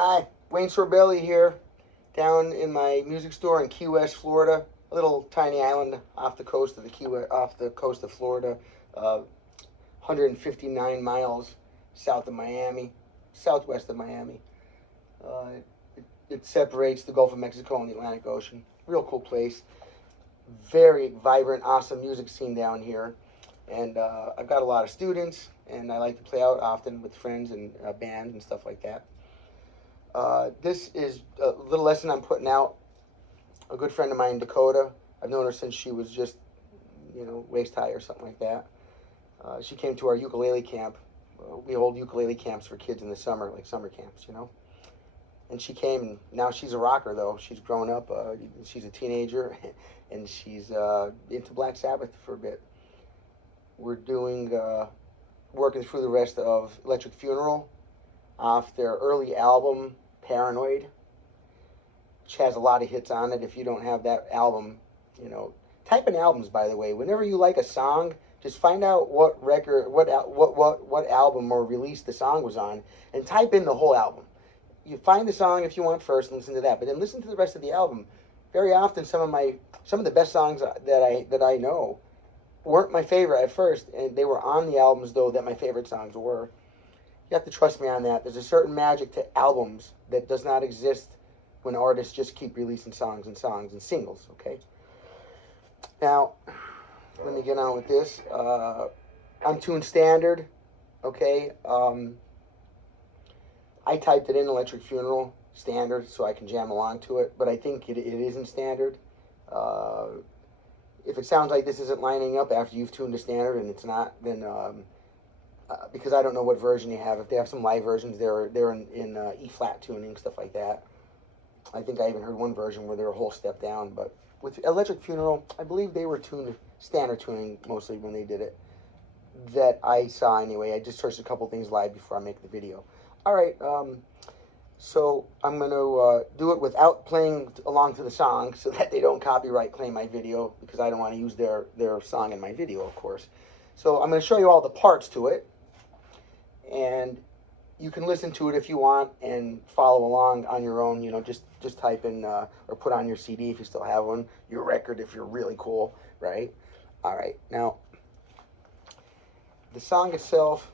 Hi, Wayne Sorbelli here, down in my music store in Key West, Florida, a little tiny island off the coast of Florida, 159 miles south of Miami, southwest of Miami. It separates the Gulf of Mexico and the Atlantic Ocean. Real cool place. Very vibrant, awesome music scene down here. And I've got a lot of students, and I like to play out often with friends and bands and stuff like that. This is a little lesson I'm putting out. A good friend of mine, Dakota. I've known her since she was just, waist high or something like that. She came to our ukulele camp. We hold ukulele camps for kids in the summer, like summer camps, And she came, and now she's a rocker, though. She's grown up. She's a teenager, and she's into Black Sabbath for a bit. We're doing, working through the rest of Electric Funeral off their early album, Paranoid, which has a lot of hits on it. If you don't have that album, type in albums, by the way. Whenever you like a song, just find out what record, what album or release the song was on, and type in the whole album. You find the song if you want first and listen to that, but then listen to the rest of the album. Very often, some of the best songs that I know weren't my favorite at first, and they were on the albums though that my favorite songs were. You have to trust me on that. There's a certain magic to albums that does not exist when artists just keep releasing songs and singles. Okay. Now, let me get on with this. I'm tuned standard. Okay. I typed it in Electric Funeral standard so I can jam along to it, but I think it isn't standard. If it sounds like this isn't lining up after you've tuned to standard and it's not, then because I don't know what version you have. If they have some live versions, they're in E-flat tuning, stuff like that. I think I even heard one version where they're a whole step down. But with Electric Funeral, I believe they were tuned standard tuning mostly when they did it. That I saw anyway. I just searched a couple things live before I make the video. All right, so I'm going to do it without playing along to the song so that they don't copyright claim my video, because I don't want to use their song in my video, of course. So I'm going to show you all the parts to it, and you can listen to it if you want and follow along on your own. Just type in or put on your CD if you still have one, your record if you're really cool, right? All right, now the song itself,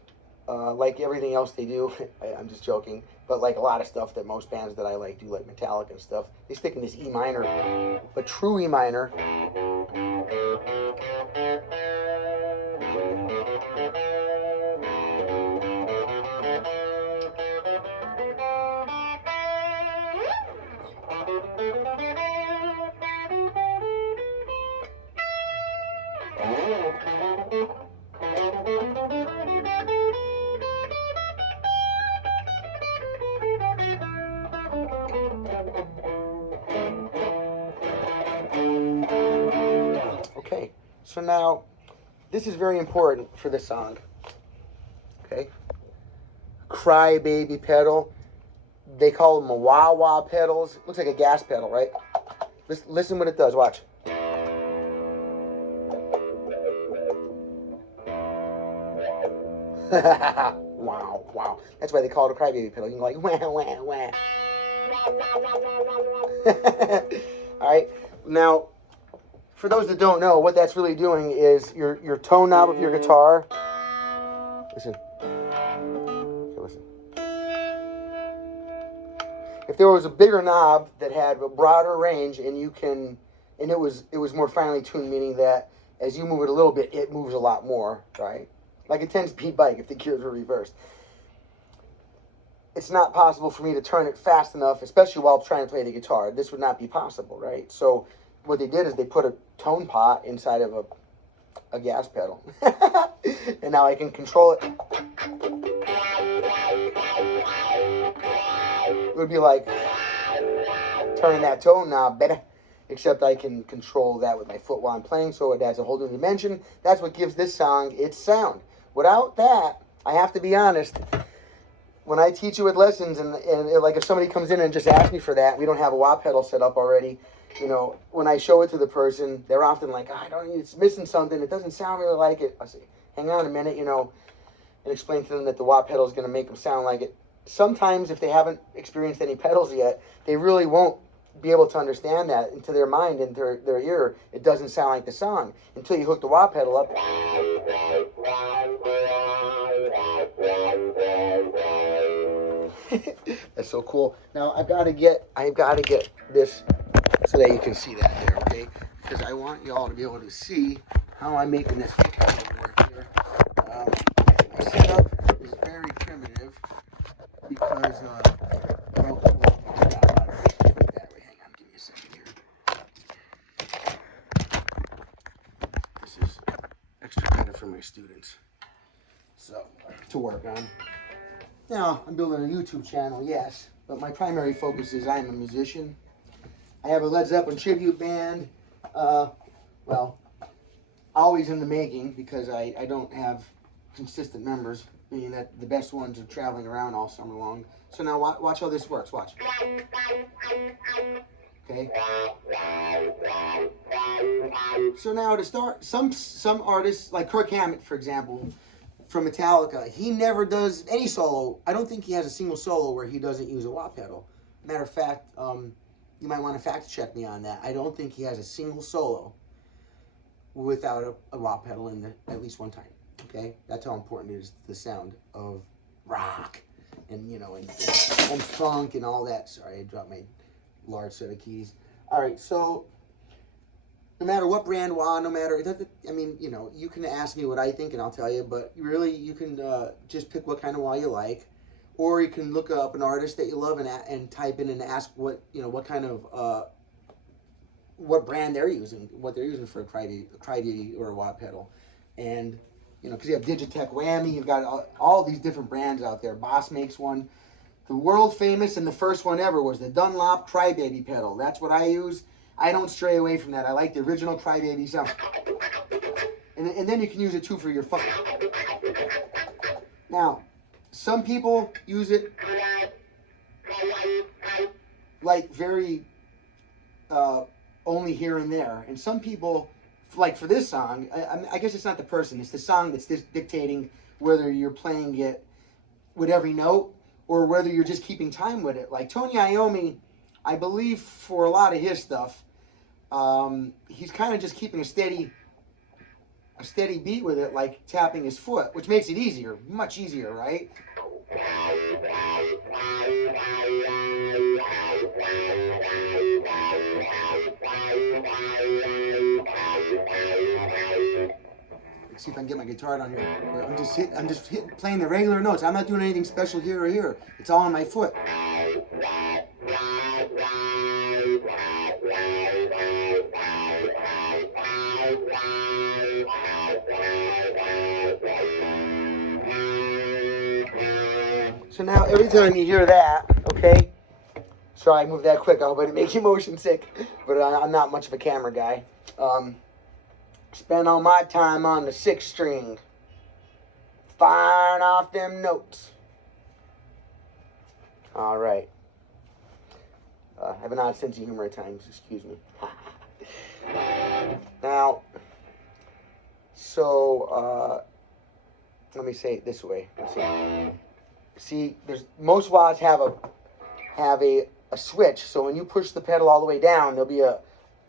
like everything else they do, I'm just joking, but like a lot of stuff that most bands that I like do, like Metallica and stuff, they stick in this E minor, but true E minor. Okay, so now this is very important for this song. Okay, crybaby pedal. They call them wah-wah pedals. Looks like a gas pedal, right? Listen what it does. Watch. Wow, wow. That's why they call it a crybaby pedal. You can go like wah, wah, wah. All right. Now, for those that don't know, what that's really doing is your tone knob of your guitar. Listen. Okay, listen. If there was a bigger knob that had a broader range, and it was more finely tuned, meaning that as you move it a little bit, it moves a lot more, right? Like a 10-speed bike if the gears were reversed. It's not possible for me to turn it fast enough, especially while trying to play the guitar. This would not be possible, right? So what they did is they put a tone pot inside of a gas pedal. And now I can control it. It would be like turning that tone knob, baby. Except I can control that with my foot while I'm playing, so it adds a whole new dimension. That's what gives this song its sound. Without that, I have to be honest, when I teach you with lessons, and like if somebody comes in and just asks me for that, we don't have a wah pedal set up already, when I show it to the person, they're often like, it's missing something, it doesn't sound really like it. I say, hang on a minute, and explain to them that the wah pedal is going to make them sound like it. sometimes if they haven't experienced any pedals yet, they really won't be able to understand that into their mind and their ear. It doesn't sound like the song until you hook the wah pedal up. That's so cool. Now I've got to get this so that you can see that there, okay? Because I want y'all to be able to see how I'm making this work here. My setup is very primitive because well, that way. Hang on, give me a second here. This is extra credit for my students, so to work on. Now, I'm building a YouTube channel, yes, but my primary focus is I'm a musician. I have a Led Zeppelin tribute band, well, always in the making because I don't have consistent members, being that the best ones are traveling around all summer long. So now watch how this works, watch. Okay. So now to start, some artists, like Kirk Hammett, for example, from Metallica, he never does any solo. I don't think he has a single solo where he doesn't use a wah pedal. Matter of fact, you might want to fact check me on that. I don't think he has a single solo without a wah pedal in there at least one time. Okay, that's how important it is to the sound of rock and and funk and all that. Sorry, I dropped my large set of keys. All right, so no matter what brand wah, no matter, I mean, you can ask me what I think and I'll tell you, but really you can just pick what kind of wah you like, or you can look up an artist that you love and type in and ask what kind of what brand they're using, what they're using for a crybaby or a wah pedal, and because you have Digitech Whammy, you've got all these different brands out there. Boss makes one. The world famous and the first one ever was the Dunlop Crybaby pedal. That's what I use. I don't stray away from that. I like the original Crybaby sound. And then you can use it too for your funk. Now, some people use it like very only here and there. And some people, like for this song, I guess it's not the person, it's the song that's dictating whether you're playing it with every note or whether you're just keeping time with it. Like Toni Iommi, I believe for a lot of his stuff, he's kind of just keeping a steady beat with it, like tapping his foot, which makes it easier, much easier, right? Let's see if I can get my guitar down here. I'm just playing the regular notes. I'm not doing anything special here or here. It's all on my foot. So now every time you hear that, okay, sorry I moved that quick, I hope I didn't make you motion sick, but I'm not much of a camera guy. Spend all my time on the 6th string, firing off them notes. All right. I have an odd sense of humor at times, excuse me. Now, so let me say it this way. Let's see. See, most wahs have a switch, so when you push the pedal all the way down, there'll be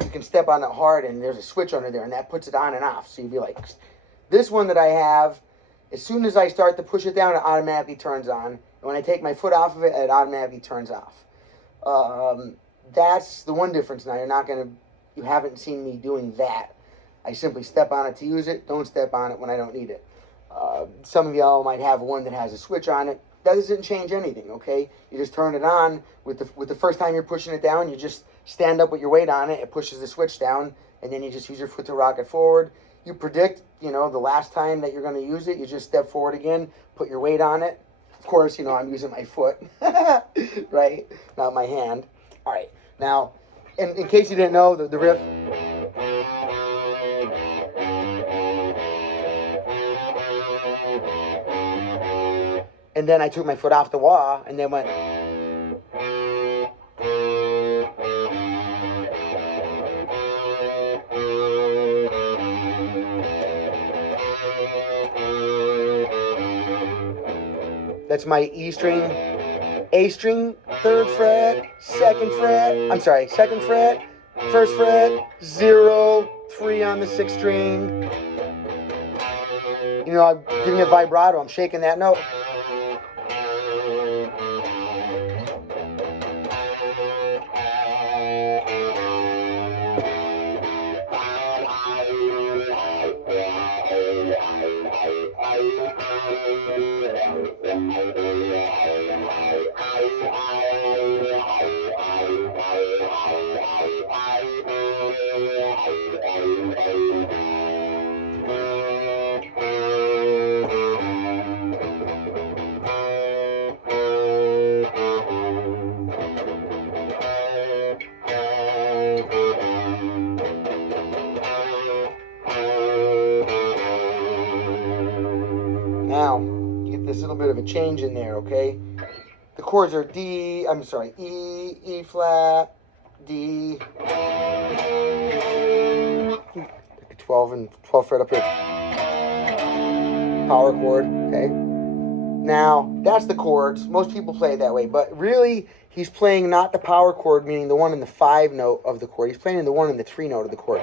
you can step on it hard and there's a switch under there and that puts it on and off. So you'd be like, this one that I have, as soon as I start to push it down, it automatically turns on. And when I take my foot off of it, it automatically turns off. That's the one difference now. You haven't seen me doing that. I simply step on it to use it, don't step on it when I don't need it. Some of y'all might have one that has a switch on it. That doesn't change anything, okay? You just turn it on. With the first time you're pushing it down, you just stand up with your weight on it. It pushes the switch down, and then you just use your foot to rock it forward. You predict, the last time that you're going to use it, you just step forward again, put your weight on it. Of course, I'm using my foot, right? Not my hand. All right. Now, in case you didn't know, the riff... And then I took my foot off the wah and then went. That's my E string. A string, 3rd fret, 2nd fret, I'm sorry, 2nd fret, 1st fret, 0, 3 on the 6th string. You know, I'm giving it vibrato, I'm shaking that note. Now, you get this little bit of a change in there, okay? The chords are D, I'm sorry, E, E flat, D, 12 fret up here, power chord, okay? Now, that's the chords. Most people play it that way, but really, he's playing not the power chord, meaning the one in the 5 note of the chord. He's playing the one in the 3 note of the chord.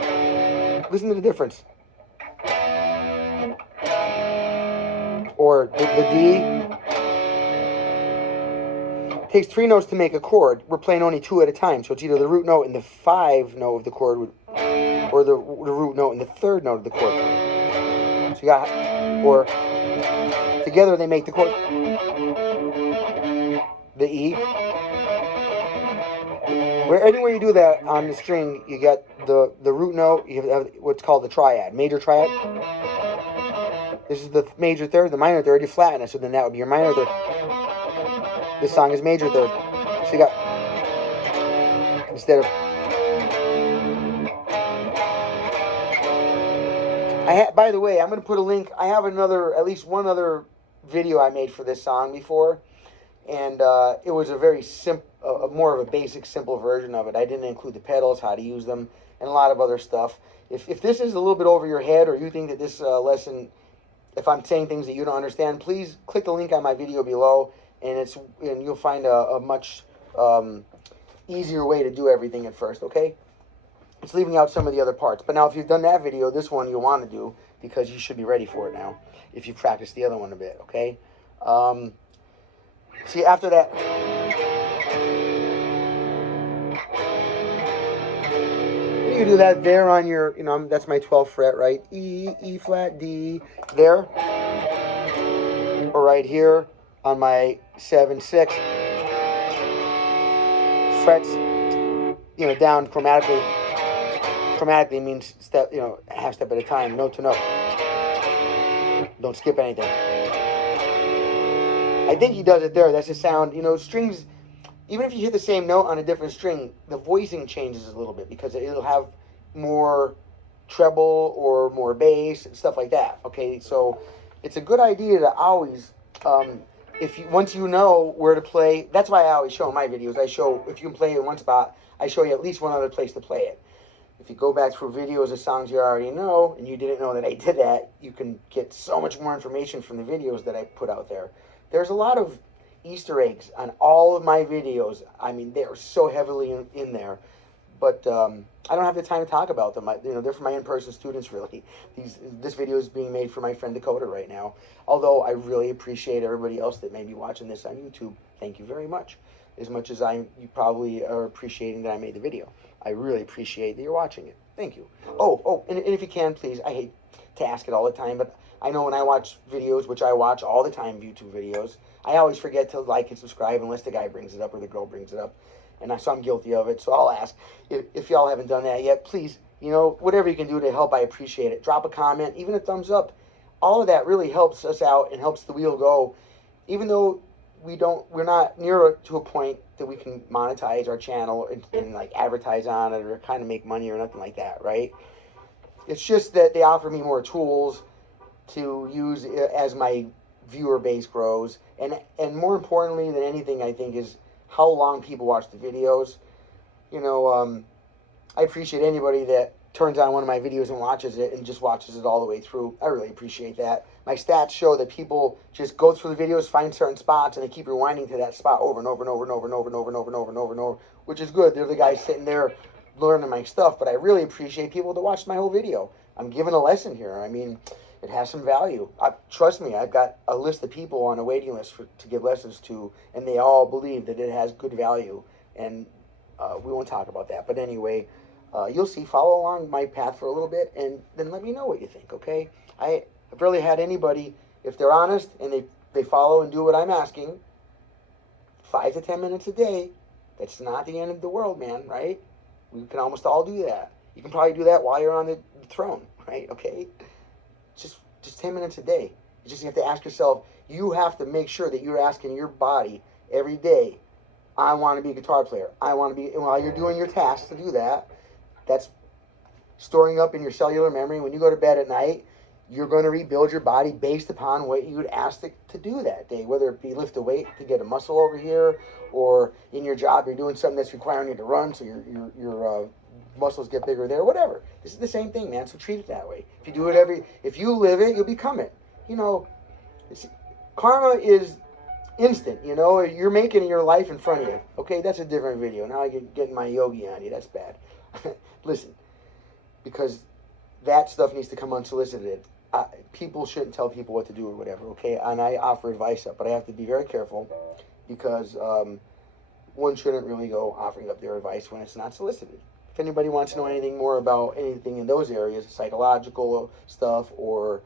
Listen to the difference. Or the D. It takes 3 notes to make a chord. We're playing only 2 at a time, so it's either the root note in the 5 note of the chord or the root note in the 3rd note of the chord. So you got, or together they make the chord. The E. Anywhere you do that on the string, you get the root note, you have what's called the triad, major triad. This is the major 3rd, the minor 3rd, you flatten it, so then that would be your minor 3rd. This song is major 3rd. So you got, instead of, by the way, I'm going to put a link, I have at least one other video I made for this song before, and it was a very simple, more of a basic, simple version of it. I didn't include the pedals, how to use them, and a lot of other stuff. If this is a little bit over your head, or you think that this lesson, if I'm saying things that you don't understand, please click the link on my video below, and you'll find a much easier way to do everything at first, okay? It's leaving out some of the other parts. But now if you've done that video, this one you'll want to do, because you should be ready for it now, if you practice the other one a bit, okay? See, after that, you can do that there on your, you know, that's my 12th fret, right? E, E flat, D, there. Or right here on my 7/6. Frets, you know, down chromatically. Chromatically means step, you know, half step at a time, note to note. Don't skip anything. I think he does it there. That's the sound. You know, strings, even if you hit the same note on a different string, the voicing changes a little bit because it'll have more treble or more bass and stuff like that. Okay, so it's a good idea to always, once you know where to play. That's why I always show in my videos. I show, if you can play in one spot, I show you at least one other place to play it. If you go back through videos of songs you already know and you didn't know that I did that, you can get so much more information from the videos that I put out there. There's a lot of Easter eggs on all of my videos. I mean, they are so heavily in there. But I don't have the time to talk about them. They're for my in-person students, really. This video is being made for my friend Dakota right now. Although I really appreciate everybody else that may be watching this on YouTube. Thank you very much. As much as you probably are appreciating that I made the video. I really appreciate that you're watching it. Thank you. And if you can, please, I hate to ask it all the time, but I know when I watch videos, which I watch all the time, YouTube videos, I always forget to like and subscribe unless the guy brings it up or the girl brings it up. And so I'm guilty of it. So I'll ask, if y'all haven't done that yet, please, whatever you can do to help, I appreciate it. Drop a comment, even a thumbs up. All of that really helps us out and helps the wheel go. Even though we're not near to a point that we can monetize our channel and like advertise on it or kind of make money or nothing like that, right? It's just that they offer me more tools to use as my viewer base grows. And more importantly than anything, I think, is how long people watch the videos. I appreciate anybody that turns on one of my videos and watches it and just watches it all the way through. I really appreciate that. My stats show that people just go through the videos, find certain spots, and they keep rewinding to that spot over and over and over and over and over and over and over and over and over and over, which is good. They're the guys sitting there learning my stuff, but I really appreciate people that watch my whole video. I'm giving a lesson here. I mean, it has some value. Trust me, I've got a list of people on a waiting list to give lessons to, and they all believe that it has good value, and we won't talk about that. But anyway, you'll see. Follow along my path for a little bit, and then let me know what you think, okay? I've really had anybody, if they're honest and they follow and do what I'm asking, 5 to 10 minutes a day, that's not the end of the world, man, right? We can almost all do that. You can probably do that while you're on the throne, right? Okay? Just 10 minutes a day. You just have to ask yourself, you have to make sure that you're asking your body every day, I want to be a guitar player. I want to be, and while you're doing your tasks to do that, that's storing up in your cellular memory. When you go to bed at night, you're going to rebuild your body based upon what you would ask it to do that day, whether it be lift a weight to get a muscle over here, or in your job you're doing something that's requiring you to run, so your muscles get bigger there, whatever. This is the same thing, man, so treat it that way. If you do it if you live it, you'll become it. You know, karma is instant, you know, you're making your life in front of you. Okay, that's a different video. Now I get getting my yogi on you, that's bad. Listen, because that stuff needs to come unsolicited. People shouldn't tell people what to do or whatever, okay? And I offer advice up, but I have to be very careful because one shouldn't really go offering up their advice when it's not solicited. If anybody wants to know anything more about anything in those areas, psychological stuff or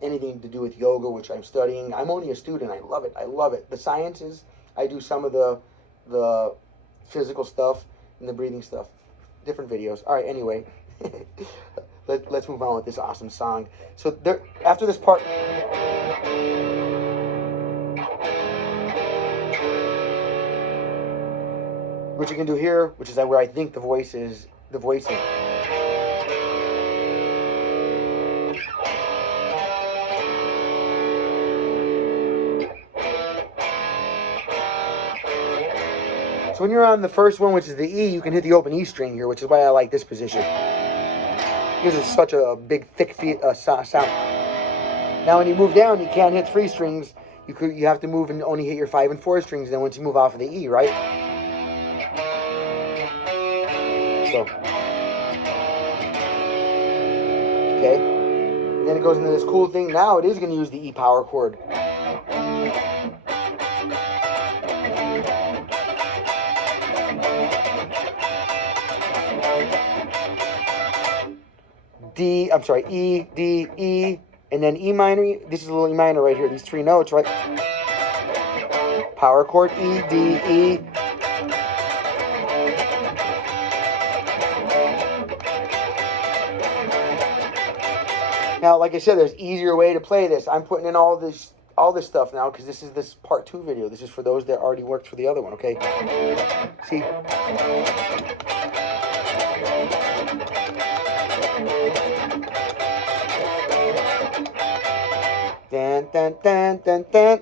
anything to do with yoga, which I'm studying, I'm only a student. I love it. I love it. The sciences, I do some of the physical stuff and the breathing stuff. Different videos. All right, anyway. Let's move on with this awesome song. So there, after this part, what you can do here, which is where I think the voice is. So when you're on the first one, which is the E, you can hit the open E string here, which is why I like this position. Because it's such a big, thick sound. Now when you move down, you can't hit 3 strings. You have to move and only hit your 5 and 4 strings. Then once you move off of the E, right? So, okay. And then it goes into this cool thing. Now it is going to use the E power chord. E, D, E, and then E minor. This is a little E minor right here. These 3 notes, right? Power chord, E, D, E. Now, like I said, there's easier way to play this. I'm putting in all this stuff now because this is this part 2 video. This is for those that already worked for the other one, okay? See? Dun, dun, dun, dun, dun.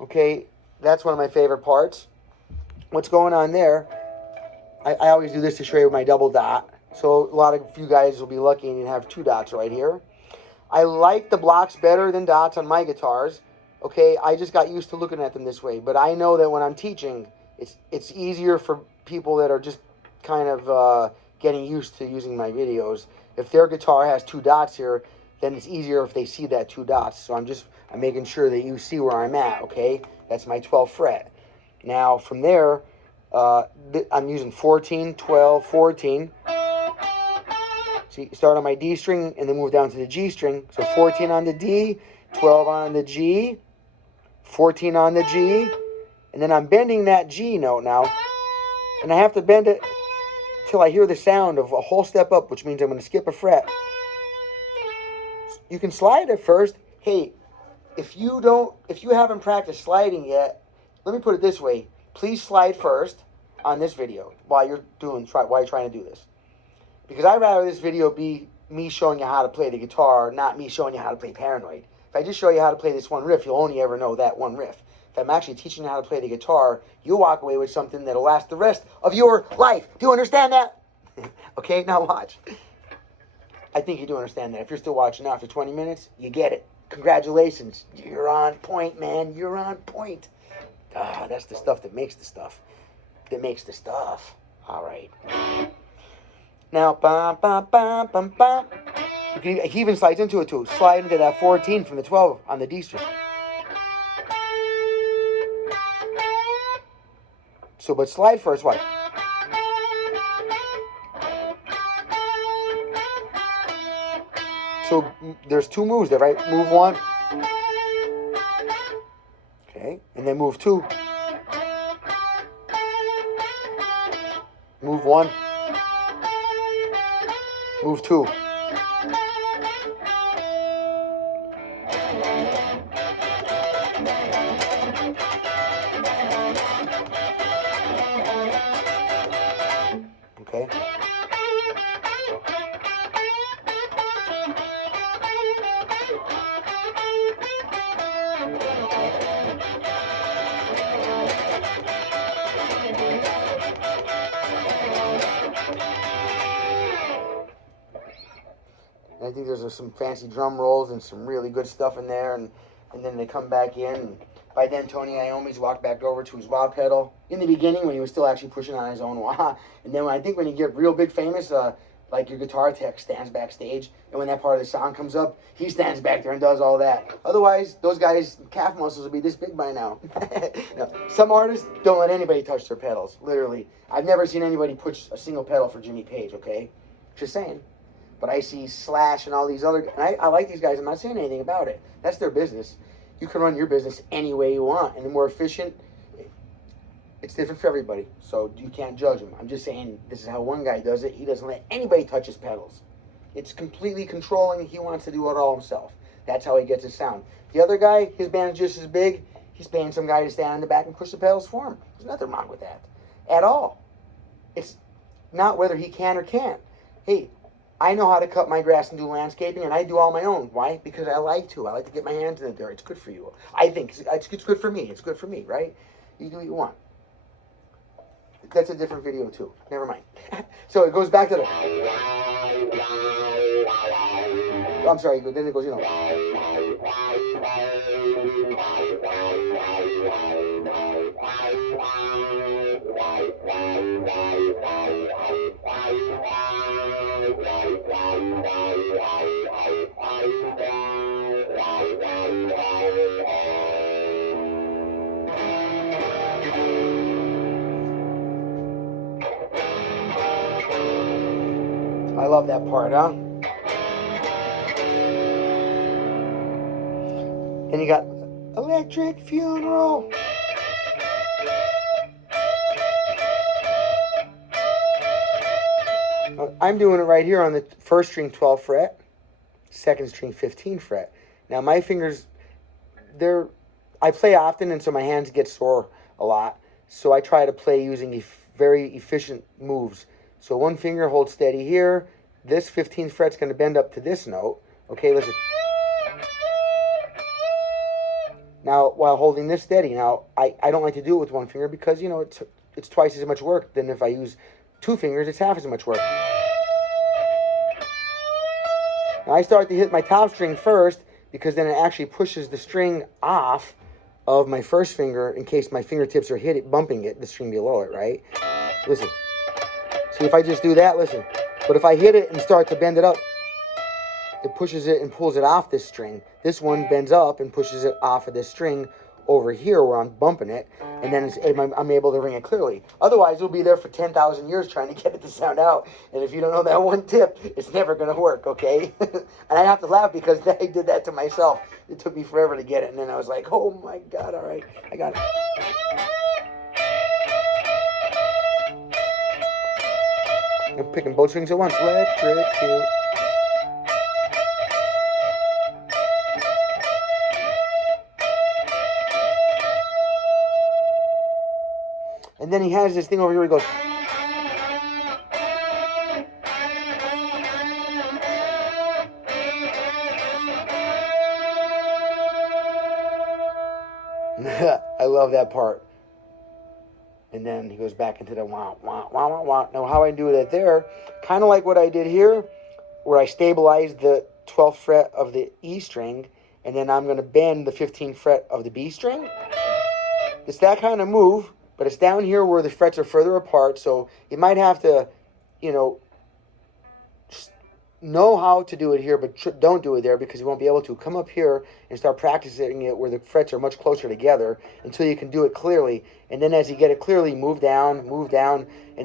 Okay, that's one of my favorite parts. What's going on there, I always do this to show you my double dot. So a lot of you guys will be lucky and you have 2 dots right here. I like the blocks better than dots on my guitars. Okay, I just got used to looking at them this way. But I know that when I'm teaching, it's easier for people that are just kind of getting used to using my videos. If their guitar has 2 dots here, then it's easier if they see that 2 dots. So I'm making sure that you see where I'm at, okay? That's my 12th fret. Now, from there, I'm using 14, 12, 14. See, start on my D string and then move down to the G string. So 14 on the D, 12 on the G, 14 on the G, and then I'm bending that G note now. And I have to bend it till I hear the sound of a whole step up, which means I'm going to skip a fret. You can slide at first. Hey, if you haven't practiced sliding yet, let me put it this way. Please slide first on this video while you're trying to do this. Because I'd rather this video be me showing you how to play the guitar, not me showing you how to play Paranoid. If I just show you how to play this one riff, you'll only ever know that one riff. If I'm actually teaching you how to play the guitar, you'll walk away with something that'll last the rest of your life. Do you understand that? Okay, now watch. I think you do understand that. If you're still watching after 20 minutes, you get it. Congratulations. You're on point, man. You're on point. Ah, that's the stuff that makes the stuff. That makes the stuff. All right. Now, bum, bum, bum, bum, bum. He even slides into it too. Slide into that 14 from the 12 on the D string. So, but slide first, what? So there's two moves there, right? Move one. Okay, and then move two. Move one. Move two. Okay. And I think there's some fancy drum rolls and some really good stuff in there, and then they come back in. And by then, Toni Iommi's walked back over to his wah pedal. In the beginning, when he was still actually pushing on his own wah, and then I think when you get real big famous, like your guitar tech stands backstage, and when that part of the song comes up, he stands back there and does all that. Otherwise, those guys' calf muscles will be this big by now. No, some artists don't let anybody touch their pedals, literally. I've never seen anybody push a single pedal for Jimmy Page, okay? Just saying. But I see Slash and all these other, and I like these guys. I'm not saying anything about it. That's their business. You can run your business any way you want, and the more efficient, it's different for everybody. So you can't judge them. I'm just saying this is how one guy does it. He doesn't let anybody touch his pedals. It's completely controlling. He wants to do it all himself. That's how he gets his sound. The other guy, his band's just as big. He's paying some guy to stand in the back and push the pedals for him. There's nothing wrong with that at all. It's not whether he can or can't. Hey, I know how to cut my grass and do landscaping, and I do all my own. Why? Because I like to. I like to get my hands in the dirt. It's good for you. I think it's good for me. It's good for me, right? You do what you want. That's a different video, too. Never mind. So it goes back to the... I'm sorry. Then it goes, you know... I love that part, huh? And you got Electric Funeral. I'm doing it right here on the first string 12th fret, second string 15th fret. Now my fingers, I play often, and so my hands get sore a lot. So I try to play using very efficient moves. So one finger holds steady here. This 15th fret's going to bend up to this note. Okay, listen. Now, while holding this steady, now, I don't like to do it with one finger because, you know, it's twice as much work than if I use two fingers. It's half as much work. Now, I start to hit my top string first because then it actually pushes the string off of my first finger in case my fingertips are bumping the string below it, right? Listen. See, if I just do that, listen. But if I hit it and start to bend it up, it pushes it and pulls it off this string. This one bends up and pushes it off of this string over here where I'm bumping it, and then I'm able to ring it clearly. Otherwise, it'll be there for 10,000 years trying to get it to sound out. And if you don't know that one tip, it's never going to work, okay? And I have to laugh because I did that to myself. It took me forever to get it, and then I was like, oh my God, all right, I got it. I'm picking both strings at once. Electric Funeral. And then he has this thing over here where he goes. I love that part. And then he goes back into the wah, wah, wah, wah, wah. Now how I do it there, kind of like what I did here, where I stabilized the 12th fret of the E string, and then I'm going to bend the 15th fret of the B string. It's that kind of move, but it's down here where the frets are further apart, so you might have to, you know how to do it here, but don't do it there because you won't be able to. Come up here and start practicing it where the frets are much closer together until you can do it clearly. And then as you get it clearly, move down, and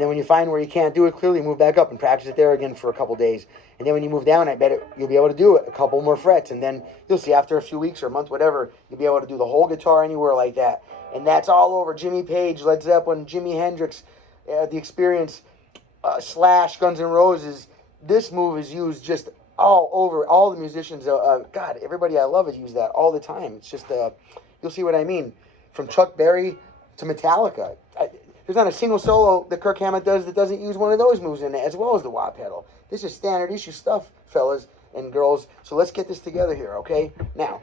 then when you find where you can't do it clearly, move back up and practice it there again for a couple days. And then when you move down, I bet you'll be able to do it a couple more frets, and then you'll see after a few weeks or a month, whatever, you'll be able to do the whole guitar anywhere like that. And that's all over Jimmy Page, Led Zeppelin, Jimi Hendrix, The Experience, Slash, Guns N' Roses. This move is used just all over. All the musicians, God, everybody I love has used that all the time. It's just, you'll see what I mean. From Chuck Berry to Metallica. There's not a single solo that Kirk Hammett does that doesn't use one of those moves in it, as well as the wah pedal. This is standard issue stuff, fellas and girls. So let's get this together here, okay? Now,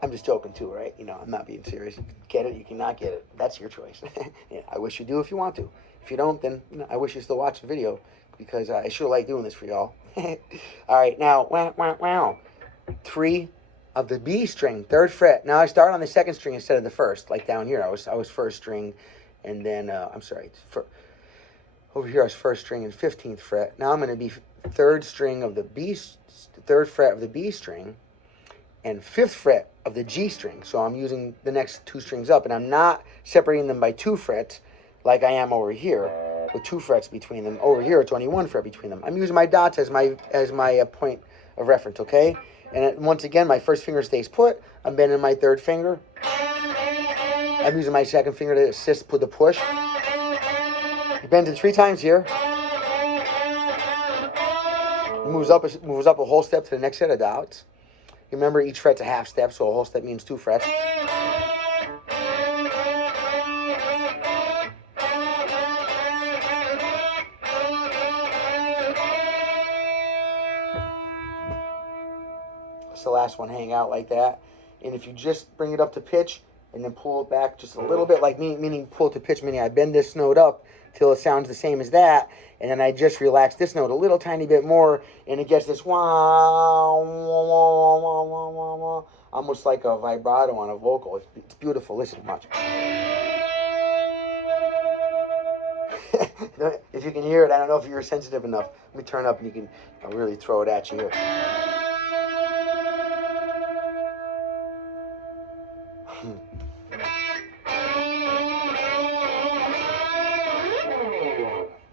I'm just joking too, right? I'm not being serious. You can get it, you cannot get it. That's your choice. Yeah, I wish you do if you want to. If you don't, then I wish you still watch the video, because I sure like doing this for y'all. All right, now, wow. 3 of the B string, 3rd fret. Now I start on the 2nd string instead of the 1st, like down here. I was 1st string, and then, over here I was 1st string and 15th fret. Now I'm going to be 3rd string of the 3rd fret of the B string, and 5th fret of the G string. So I'm using the next 2 strings up, and I'm not separating them by 2 frets like I am over here, with 2 frets between them. Over here, it's only 1 fret between them. I'm using my dots as my point of reference, okay? And once again, my 1st finger stays put. I'm bending my 3rd finger. I'm using my 2nd finger to assist with the push. Bends it 3 times here. Moves up a whole step to the next set of dots. Remember, each fret's a half step, so a whole step means 2 frets. The last one, hang out like that. And if you just bring it up to pitch and then pull it back just a little bit, like meaning pull it to pitch, meaning I bend this note up till it sounds the same as that, and then I just relax this note a little tiny bit more, and it gets this wah, wah, wah, wah, wah, wah, wah, almost like a vibrato on a vocal. It's beautiful. Listen, watch. If you can hear it, I don't know if you're sensitive enough. Let me turn up and I'll really throw it at you here.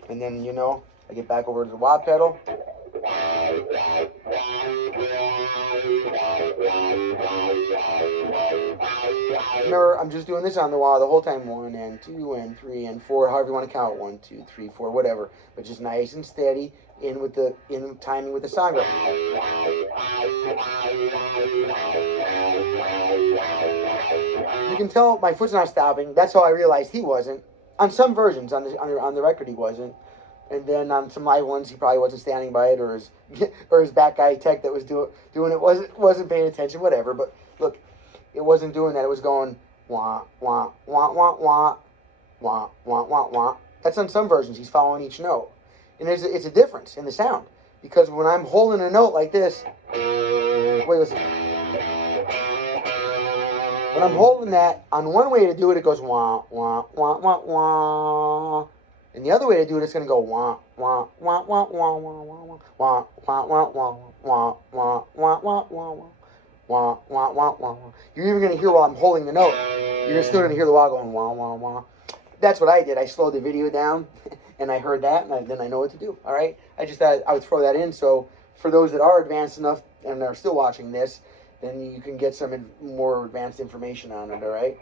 And then, I get back over to the wah pedal. Remember, I'm just doing this on the wah the whole time. 1 and 2 and 3 and 4, however you want to count. 1, 2, 3, 4, whatever. But just nice and steady in timing with the song. You can tell my foot's not stopping. That's how I realized he wasn't. On some versions, on the record, he wasn't. And then on some live ones, he probably wasn't standing by it, or his back guy tech that was doing it wasn't paying attention, whatever. But look, it wasn't doing that. It was going wah wah wah wah wah wah wah wah wah. That's on some versions. He's following each note, and it's a difference in the sound, because when I'm holding a note like this, wait, listen. When I'm holding that, on one way to do it, it goes wah wah wah wah wah. And the other way to do it, it's going to go wah, wah, wah, wah, wah, wah, wah, wah, wah, wah, wah, wah, wah, wah, wah, wah, wah, wah, wah, wah. You're even going to hear while I'm holding the note. You're still going to hear the wah going wah, wah, wah. That's what I did. I slowed the video down, and I heard that, and then I know what to do, all right? I just thought I would throw that in, so for those that are advanced enough and are still watching this, then you can get some more advanced information on it, all right?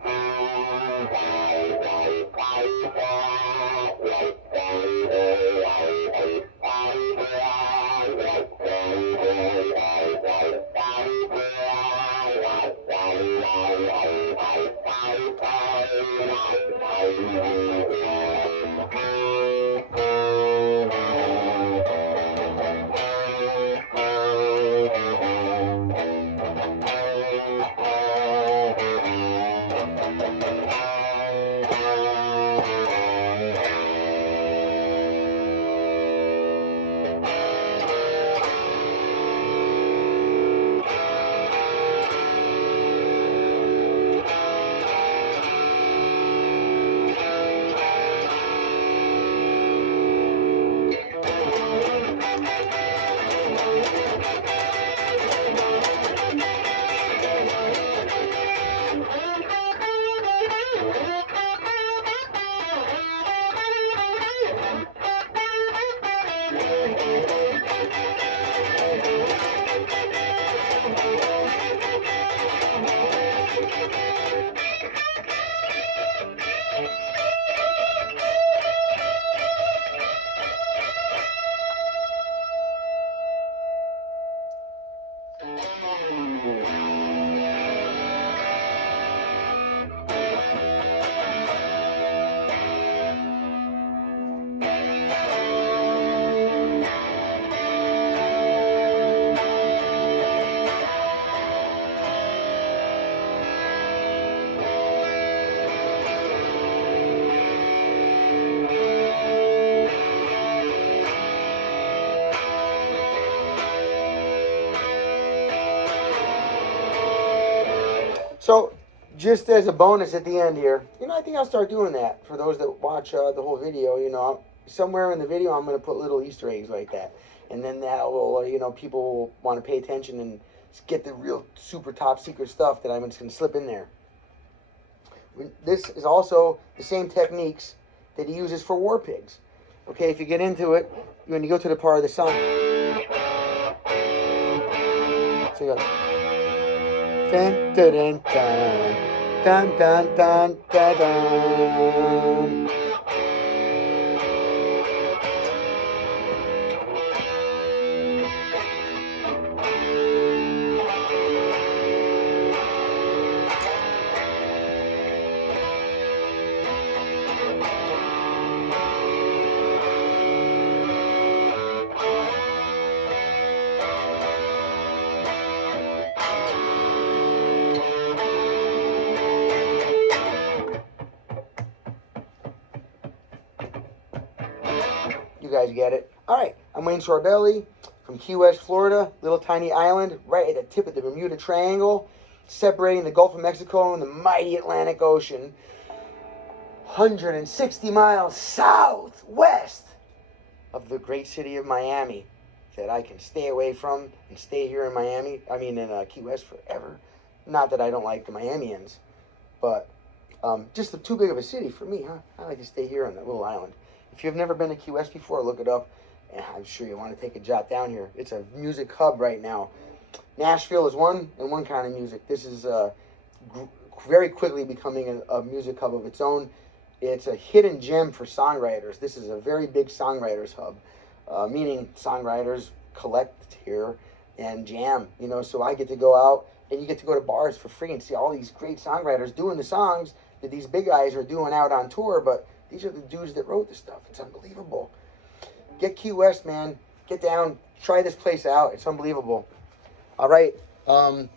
So, just as a bonus at the end here, I think I'll start doing that for those that watch the whole video. Somewhere in the video, I'm going to put little Easter eggs like that. And then that will, people will want to pay attention and get the real super top secret stuff that I'm just going to slip in there. This is also the same techniques that he uses for war pigs. Okay, if you get into it, when you go to the part of the song, so you go, dun, dun, dun, dun, dun, dun, dun, dun. You guys get it. All right, I'm Wayne Sorbelli from Key West, Florida, little tiny island right at the tip of the Bermuda Triangle, separating the Gulf of Mexico and the mighty Atlantic Ocean, 160 miles southwest of the great city of Miami, that I can stay away from and stay here in Miami, in Key West forever. Not that I don't like the Miamians, but just too big of a city for me, huh? I like to stay here on that little island. If you've never been to Key West before, look it up. And I'm sure you want to take a jot down here. It's a music hub right now. Nashville is one kind of music. This is very quickly becoming a music hub of its own. It's a hidden gem for songwriters. This is a very big songwriters hub, meaning songwriters collect here and jam. So I get to go out, and you get to go to bars for free and see all these great songwriters doing the songs that these big guys are doing out on tour, but these are the dudes that wrote the stuff. It's unbelievable. Get Key West, man. Get down. Try this place out. It's unbelievable. All right. That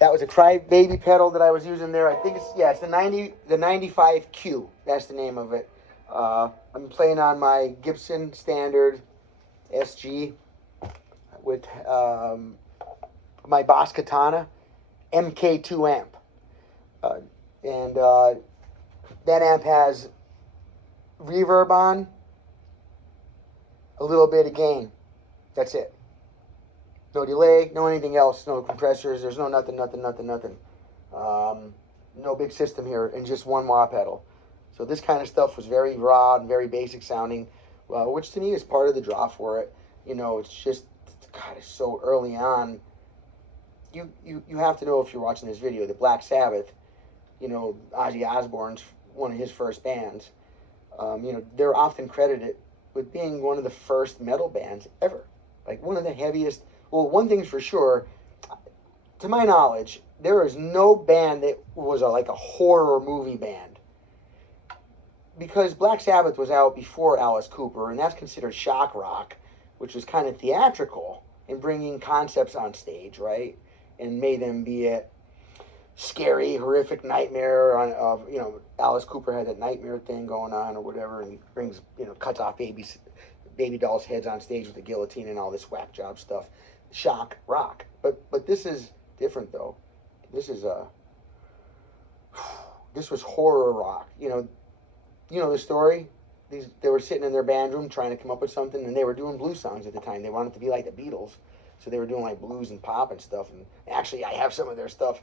was a crybaby pedal that I was using there. I think it's the 95Q. That's the name of it. I'm playing on my Gibson Standard SG with my Boss Katana MK2 amp. And that amp has reverb on, a little bit of gain. That's it. No delay, no anything else, no compressors, there's no nothing. No big system here, and just one wah pedal. So this kind of stuff was very raw and very basic sounding, which to me is part of the draw for it. It's just, God, it's so early on. You have to know, if you're watching this video, that Black Sabbath, Ozzy Osbourne's one of his first bands. They're often credited with being one of the first metal bands ever. Like one of the heaviest. Well, one thing's for sure, to my knowledge, there is no band that was like a horror movie band. Because Black Sabbath was out before Alice Cooper, and that's considered shock rock, which was kind of theatrical in bringing concepts on stage, right? And made them be a scary, horrific nightmare of, Alice Cooper had that nightmare thing going on or whatever, and he brings, cuts off baby dolls' heads on stage with a guillotine and all this whack job stuff. Shock rock. But this is different, though. This was horror rock. The story? They were sitting in their band room trying to come up with something, and they were doing blues songs at the time. They wanted to be like the Beatles, so they were doing like blues and pop and stuff. And actually, I have some of their stuff.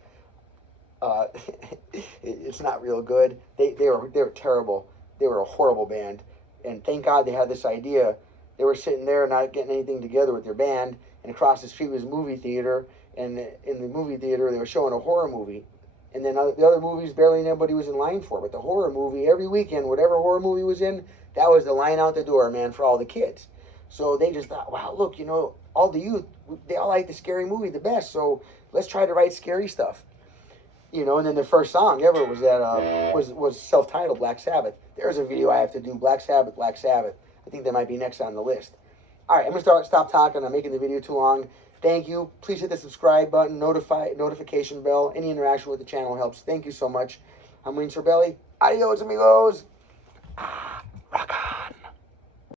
It's not real good. They were terrible. They were a horrible band, and thank God they had this idea. They were sitting there not getting anything together with their band, and across the street was a movie theater, and in the movie theater they were showing a horror movie, and then the other movies barely anybody was in line for, but the horror movie, every weekend, whatever horror movie was in, that was the line out the door, man, for all the kids. So they just thought, wow, look, all the youth, they all like the scary movie the best, so let's try to write scary stuff. And then their first song ever was that was self-titled Black Sabbath. There's a video I have to do, Black Sabbath. I think that might be next on the list. All right, I'm going to stop talking. I'm making the video too long. Thank you. Please hit the subscribe button, notification bell. Any interaction with the channel helps. Thank you so much. I'm Wayne Sorbelli. Adios, amigos.